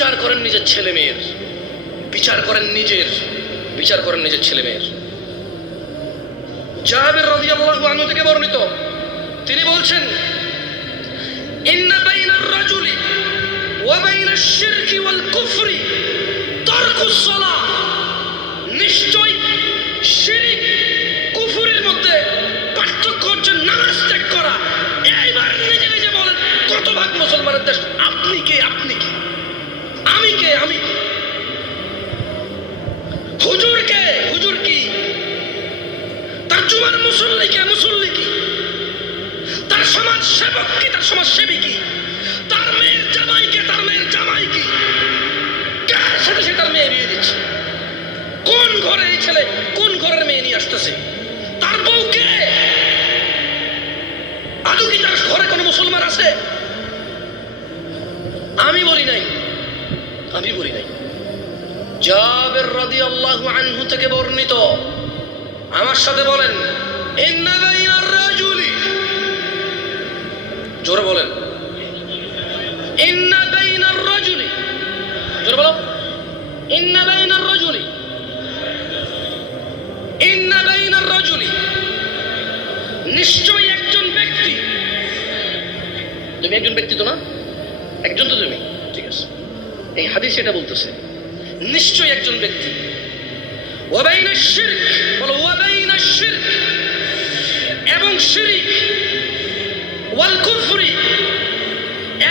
বিচার করেন নিজের ছেলে মেয়ের, বিচার করেন নিজের ছেলে মেয়ের। জাবের রাদিয়াল্লাহু আনহু থেকে বর্ণিত, তিনি বলছেন, ইন্না বাইনার রাজুলি ওয়া বাইনাশ শিরকি ওয়াল কুফরি তারকুস সালাহ, নিশ্চয় শিরক কুফরের মধ্যে পার্থক্য হচ্ছে নামাজ ত্যাগ করা। এইবার নিজে নিজে বলেন, কত ভাগ মুসলমানের দেশ? আপনি কে? আপনি কি? আমি কে? আমি কি? হুজুর কে? হুজুর কি? তার জুমার মুসল্লি কে? মুসল্লি কি? তার সমাজ সেবক কি? তার সমাজ সেবী কি? তার মেয়ের জামাই কে? তার মেয়ের জামাই কি? কার সাথে সে তার মেয়ে বিয়ে দিচ্ছে? কোন ঘরে এই ছেলে কোন ঘরের মেয়ে নিয়ে আসতেছে? তার বউ কে? আদৌ কি তার ঘরে কোনো মুসলমান আছে? আমি বলি নাই। জাবের রাদিয়াল্লাহু আনহু থেকে বর্ণিত, আমার সাথে বলেন, ইন্না বাইনার রাজুলি, জোরে বলেন, ইন্না বাইনার রাজুলি, জোরে বলো, ইন্না বাইনার রাজুলি, ইন্না বাইনার রাজুলি, নিশ্চয়ই একজন ব্যক্তি। তুমি একজন ব্যক্তি তো না? একজন তো তুমি, ঠিক আছে। এই হাদিস এটা বলতেছে, নিশ্চয়ই একজন ব্যক্তি, ওয়া বাইনাশ শিরক, বলো ওয়া বাইনাশ শিরক, এবং শিরক, ওয়াল কুফরি,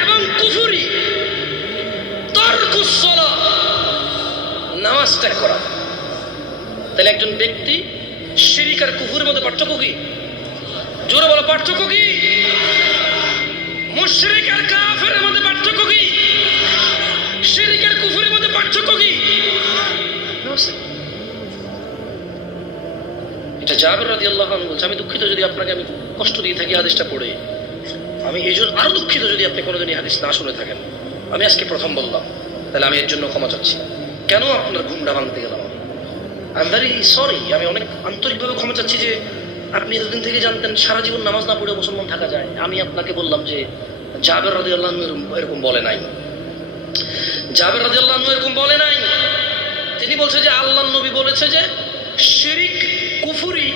এবং কুফরি, তারকুস সালাহ, নামাজ ত্যাগ করা। তাহলে একজন ব্যক্তি শিরক আর কুফরের মধ্যে পার্থক্য কি? জোরে বলো, পার্থক্য কি? মুশরিক আর কাফেরের মধ্যে পার্থক্য কি? শিরক আর কুফরের মধ্যে পার্থক্য কি? এটা জাবের রাদিয়াল্লাহু আনহু বলছে। আমি দুঃখিত যদি আপনাকে আমি কষ্ট দিয়ে থাকি হাদিসটা পড়ে। আমি এই জন্য আরো দুঃখিত যদি আপনি কোনোদিন এই হাদিস না শুনে থাকেন। আমি আজকে প্রথম বললাম, তাহলে আমি এর জন্য ক্ষমা চাচ্ছি। কেন আপনার ঘুমটা ভাঙতে গেলাম? I am very sorry. আমি অনেক আন্তরিকভাবে ক্ষমা চাচ্ছি যে আপনি এতদিন থেকে জানতেন সারা জীবন নামাজ না পড়ে মুসলমান থাকা যায়। আমি আপনাকে বললাম যে জাবের রাদিয়াল্লাহু আনহু এরকম বলে নাই। জাবের রাদিয়াল্লাহু আনহু এরকম বলে নাই। তিনি বলছে যে আল্লাহর নবী বলেছে যে শিরক, কুফরি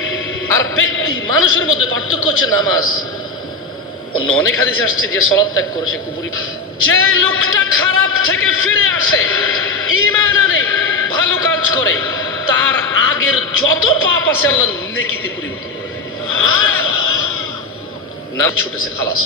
আর ব্যক্তি মানুষের মধ্যে পার্থক্য হচ্ছে নামাজ। অন্য অনেক হাদিসে আসছে যে সালাত ত্যাগ করে সে কুফরি। যে লোকটা খারাপ থেকে ফিরে আসে, ঈমান আনে, ভালো কাজ করে, তার আগের যত পাপ আছে আল্লাহ নেকিতে পরিবর্তন করে দেয়। নাম ছুটেছে, খালাস।